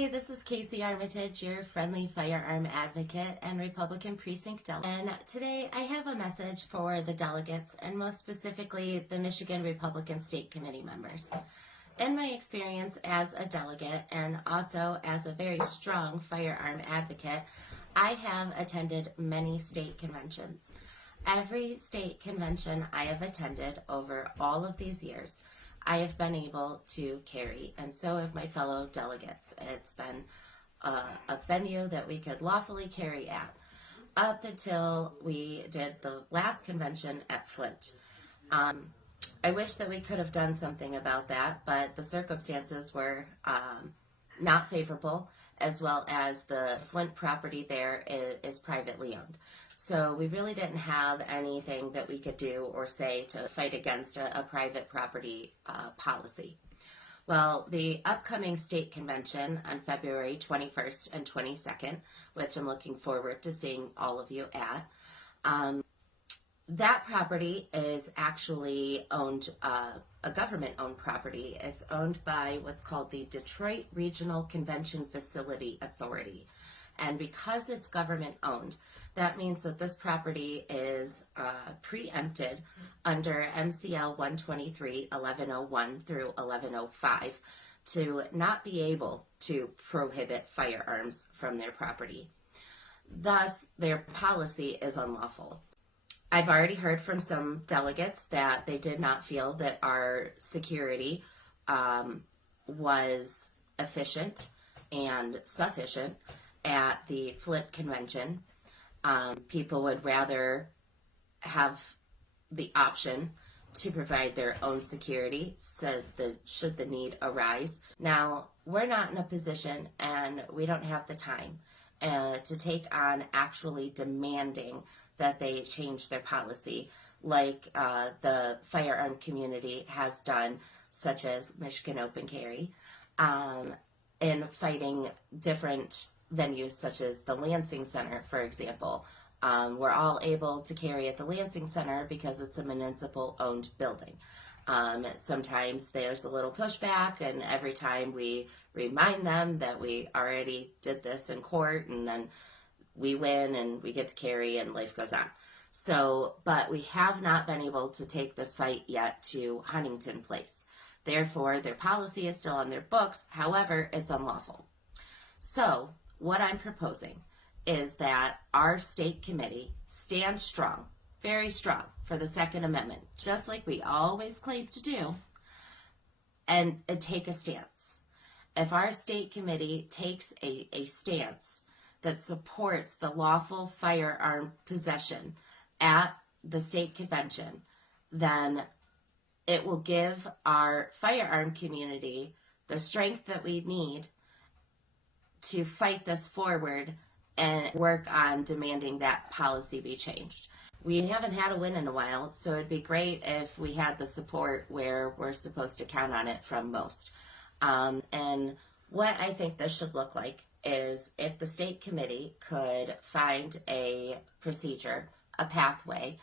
Hi, this is Casey Armitage, your friendly firearm advocate and Republican precinct delegate. And today I have a message for the delegates, and most specifically the Michigan Republican State Committee members. In my experience as a delegate and also as a very strong firearm advocate, I have attended many state conventions. Every state convention I have attended over all of these years, I have been able to carry, and so have my fellow delegates. It's been a venue that we could lawfully carry at, up until we did the last convention at Flint. I wish that we could have done something about that, but the circumstances were not favorable, as well as the Flint property there is privately owned. So we really didn't have anything that we could do or say to fight against a private property policy. Well, the upcoming state convention on February 21st and 22nd, which I'm looking forward to seeing all of you at, that property is actually owned, a government-owned property. It's owned by what's called the Detroit Regional Convention Facility Authority. And because it's government-owned, that means that this property is preempted under MCL 123-1101 through 1105 to not be able to prohibit firearms from their property. Thus, their policy is unlawful. I've already heard from some delegates that they did not feel that our security was efficient and sufficient at the Flint convention. People would rather have the option to provide their own security, so that should the need arise. Now, we're not in a position, and we don't have the time to take on actually demanding that they change their policy like the firearm community has done, such as Michigan Open Carry, in fighting different venues such as the Lansing Center, for example. We're all able to carry at the Lansing Center because it's a municipal-owned building. Sometimes there's a little pushback, and every time we remind them that we already did this in court, and then we win and we get to carry and life goes on. So, but we have not been able to take this fight yet to Huntington Place. Therefore, their policy is still on their books. However, it's unlawful. So, what I'm proposing is that our state committee stand strong, very strong, for the Second Amendment, just like we always claim to do, and take a stance. If our state committee takes a stance that supports the lawful firearm possession at the state convention, then it will give our firearm community the strength that we need to fight this forward and work on demanding that policy be changed. We haven't had a win in a while, so it'd be great if we had the support where we're supposed to count on it from most. And what I think this should look like is if the state committee could find a procedure, a pathway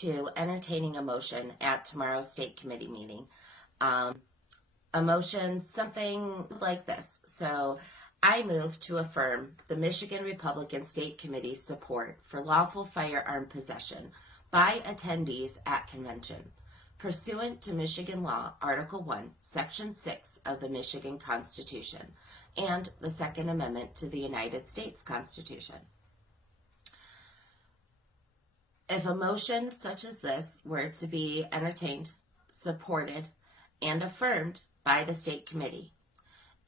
to entertaining a motion at tomorrow's state committee meeting. A motion, something like this. So I move to affirm the Michigan Republican State Committee's support for lawful firearm possession by attendees at convention, pursuant to Michigan law, Article 1, Section 6 of the Michigan Constitution, and the Second Amendment to the United States Constitution. If a motion such as this were to be entertained, supported, and affirmed by the state committee,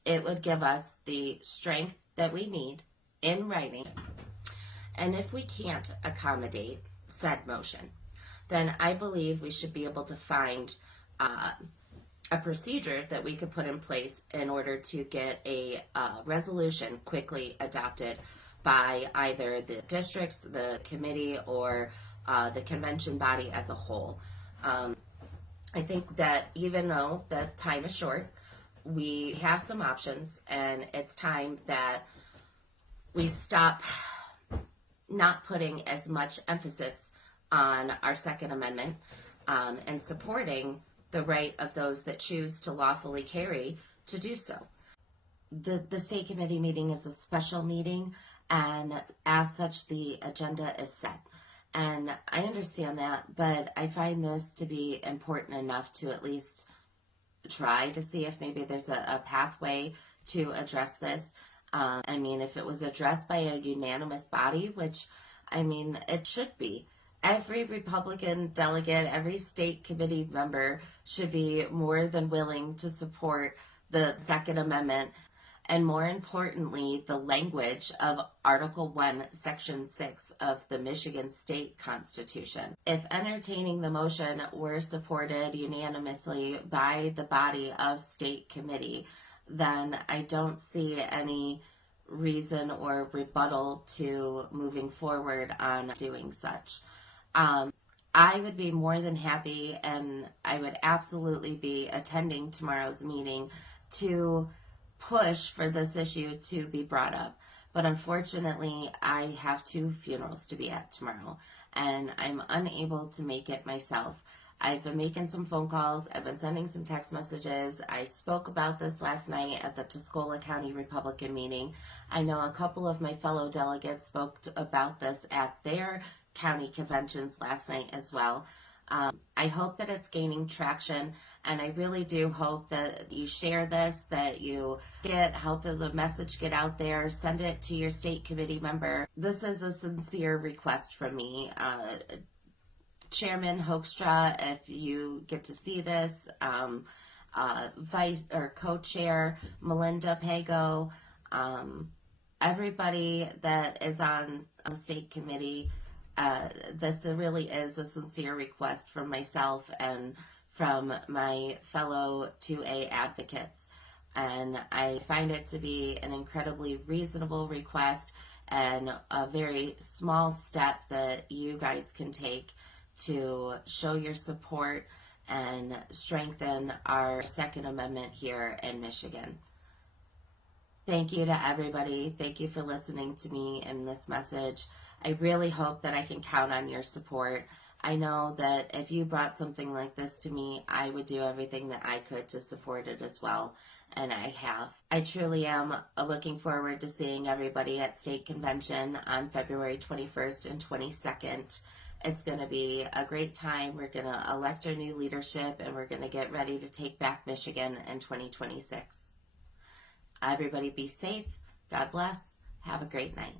it would give us the strength that we need in writing. And if we can't accommodate said motion, then I believe we should be able to find a procedure that we could put in place in order to get a resolution quickly adopted by either the districts, the committee, or the convention body as a whole. I think that even though the time is short, we have some options, and it's time that we stop not putting as much emphasis on our Second Amendment and supporting the right of those that choose to lawfully carry to do so. the state committee meeting is a special meeting, and as such, the agenda is set. And I understand that, but I find this to be important enough to at least try to see if maybe there's a pathway to address this. I mean, if it was addressed by a unanimous body, which, I mean, it should be. Every Republican delegate, every state committee member should be more than willing to support the Second Amendment, and more importantly, the language of Article 1, Section 6 of the Michigan State Constitution. If entertaining the motion were supported unanimously by the body of state committee, then I don't see any reason or rebuttal to moving forward on doing such. I would be more than happy, and I would absolutely be attending tomorrow's meeting to push for this issue to be brought up. But unfortunately, I have 2 funerals to be at tomorrow, and I'm unable to make it myself. I've been making some phone calls. I've been sending some text messages. I spoke about this last night at the Tuscola County Republican meeting. I know a couple of my fellow delegates spoke about this at their county conventions last night as well. I hope that it's gaining traction, and I really do hope that you share this, that you help the message get out there, send it to your state committee member. This is a sincere request from me. Chairman Hoekstra, if you get to see this, Vice or Co-Chair Melinda Pago, everybody that is on the state committee, this really is a sincere request from myself and from my fellow 2A advocates. And I find it to be an incredibly reasonable request and a very small step that you guys can take to show your support and strengthen our Second Amendment here in Michigan. Thank you to everybody. Thank you for listening to me in this message. I really hope that I can count on your support. I know that if you brought something like this to me, I would do everything that I could to support it as well, and I have. I truly am looking forward to seeing everybody at State Convention on February 21st and 22nd. It's going to be a great time. We're going to elect our new leadership, and we're going to get ready to take back Michigan in 2026. Everybody be safe. God bless. Have a great night.